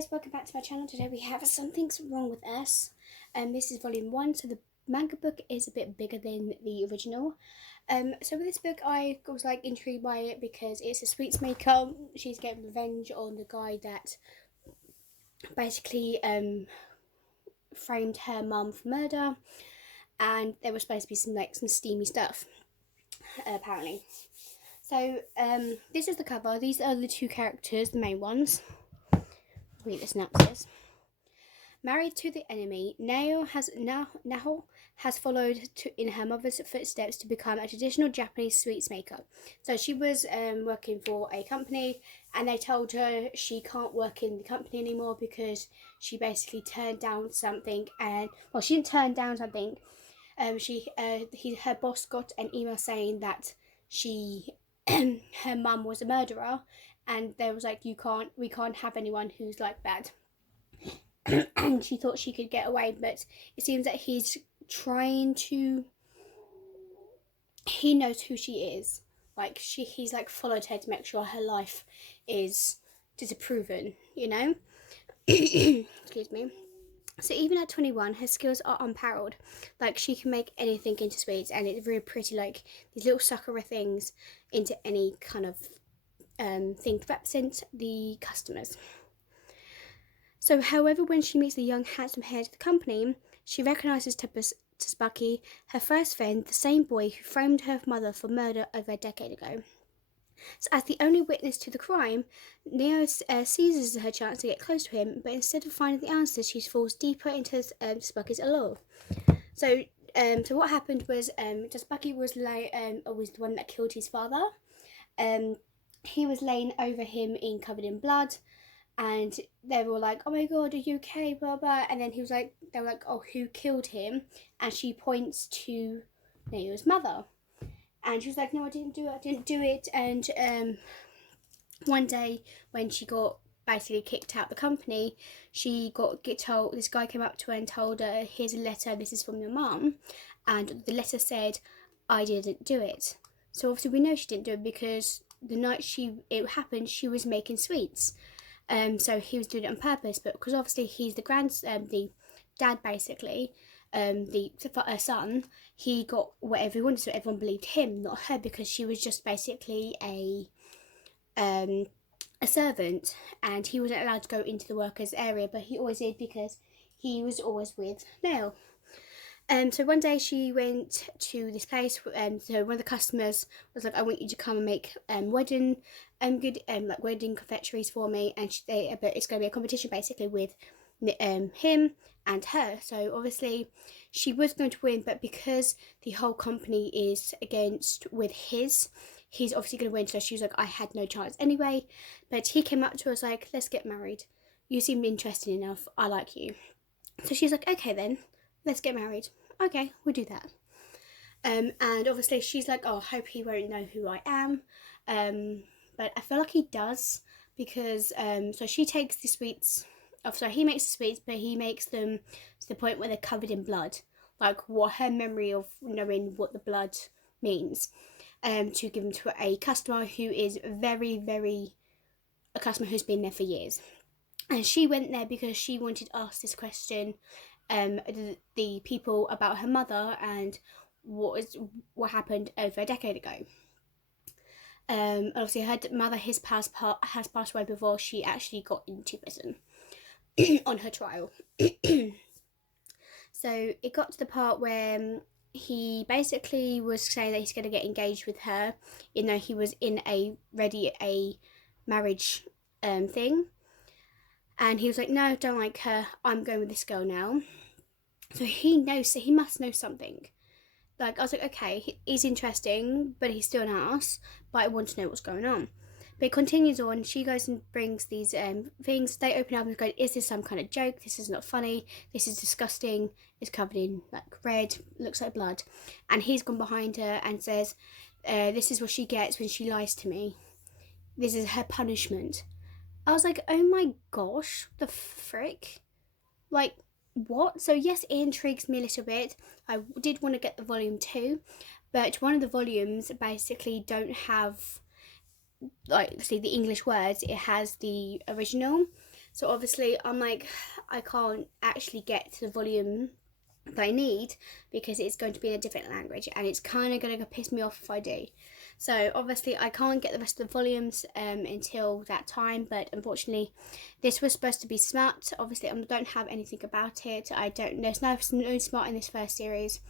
guys, welcome back to my channel. Today we have Something's Wrong with Us. This is volume 1, so the manga book is a bit bigger than the original. So with this book I was like intrigued by it because it's a sweets maker. She's getting revenge on the guy that basically framed her mum for murder, and there was supposed to be some steamy stuff apparently. So this is the cover. These are the two characters, the main ones. Read the synopsis. Married to the enemy, Nao has followed in her mother's footsteps to become a traditional Japanese sweets maker. So she was working for a company, and they told her she can't work in the company anymore because she basically turned down something. And well, she didn't turn down something. Her boss got an email saying that her mum was a murderer, and they was like, we can't have anyone who's like that. And she thought she could get away, but it seems that he knows who she is. Like he's like followed her to make sure her life is disproven, you know. Excuse me. So even at 21, her skills are unparalleled. Like she can make anything into sweets, and it's really pretty, like these little sakura things into any kind of thing to represent the customers. So, however, when she meets the young, handsome head of the company, she recognises Tsubaki, her first friend, the same boy who framed her mother for murder over a decade ago. So, as the only witness to the crime, Neo seizes her chance to get close to him, but instead of finding the answers, she falls deeper into Tsubaki's allure. So what happened was Tsubaki was was the one that killed his father. He was laying over him covered in blood. And they were like, "Oh my god, are you okay?" Blah blah. And then they were like, "Oh, who killed him?" And she points to Neo's mother, and she was like, "No, I didn't do it." And one day when she got basically kicked out of the company, she got told. This guy came up to her and told her, "Here's a letter. This is from your mum," and the letter said, "I didn't do it." So obviously we know she didn't do it because the night it happened, she was making sweets. So he was doing it on purpose, but because obviously he's the the dad basically, the son, he got whatever he wanted, so everyone believed him, not her, because she was just basically a servant, and he wasn't allowed to go into the workers' area, but he always did because he was always with Nail. So one day she went to this place. So one of the customers was like, "I want you to come and make wedding confectionaries for me," and but it's going to be a competition basically with him and her. So obviously she was going to win, but because the whole company is against with he's obviously going to win. So she was like, "I had no chance anyway." But he came up to us like, "Let's get married. You seem interesting enough. I like you." So she's like, "Okay then, let's get married." "Okay, we'll do that." And obviously she's like, "Oh, I hope he won't know who I am." But I feel like he does, because so she takes the sweets. Oh, sorry, he makes the sweets, but he makes them to the point where they're covered in blood. Like what her memory of knowing what the blood means, to give them to a customer who is a customer who's been there for years. And she went there because she wanted to ask this question, the people about her mother and what happened over a decade ago. Obviously, her mother has passed away before she actually got into prison on her trial. So it got to the part where he basically was saying that he's going to get engaged with her, even though he was in a marriage thing. And he was like, "No, don't like her. I'm going with this girl now." So he knows, so he must know something. Like, I was like, okay, he's interesting, but he's still an ass, but I want to know what's going on. But it continues on. She goes and brings these things. They open up and go, "Is this some kind of joke? This is not funny. This is disgusting. It's covered in like red, looks like blood." And he's gone behind her and says, "This is what she gets when she lies to me. This is her punishment." I was like, oh my gosh, the frick? Like, what? So yes, it intrigues me a little bit. I did want to get the volume 2, but one of the volumes basically don't have, like, see, the English words. It has the original, So obviously I'm like, I can't actually get to the volume that I need because it's going to be in a different language, and it's kind of going to piss me off if I do. So obviously I can't get the rest of the volumes until that time, but unfortunately this was supposed to be smart. Obviously I don't have anything about it. There's no smart in this first series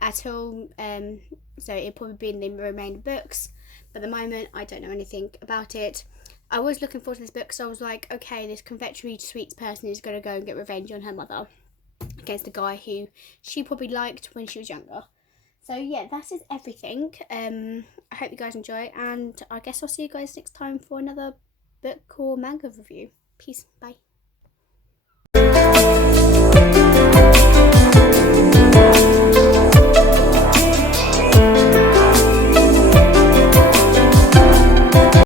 at all, so it'll probably be in the remaining books, but at the moment I don't know anything about it. I was looking forward to this book, so I was like, okay, this confectionery sweets person is going to go and get revenge on her mother against the guy who she probably liked when she was younger. So yeah, that is everything. I hope you guys enjoy, and I guess I'll see you guys next time for another book or manga review. Peace, bye.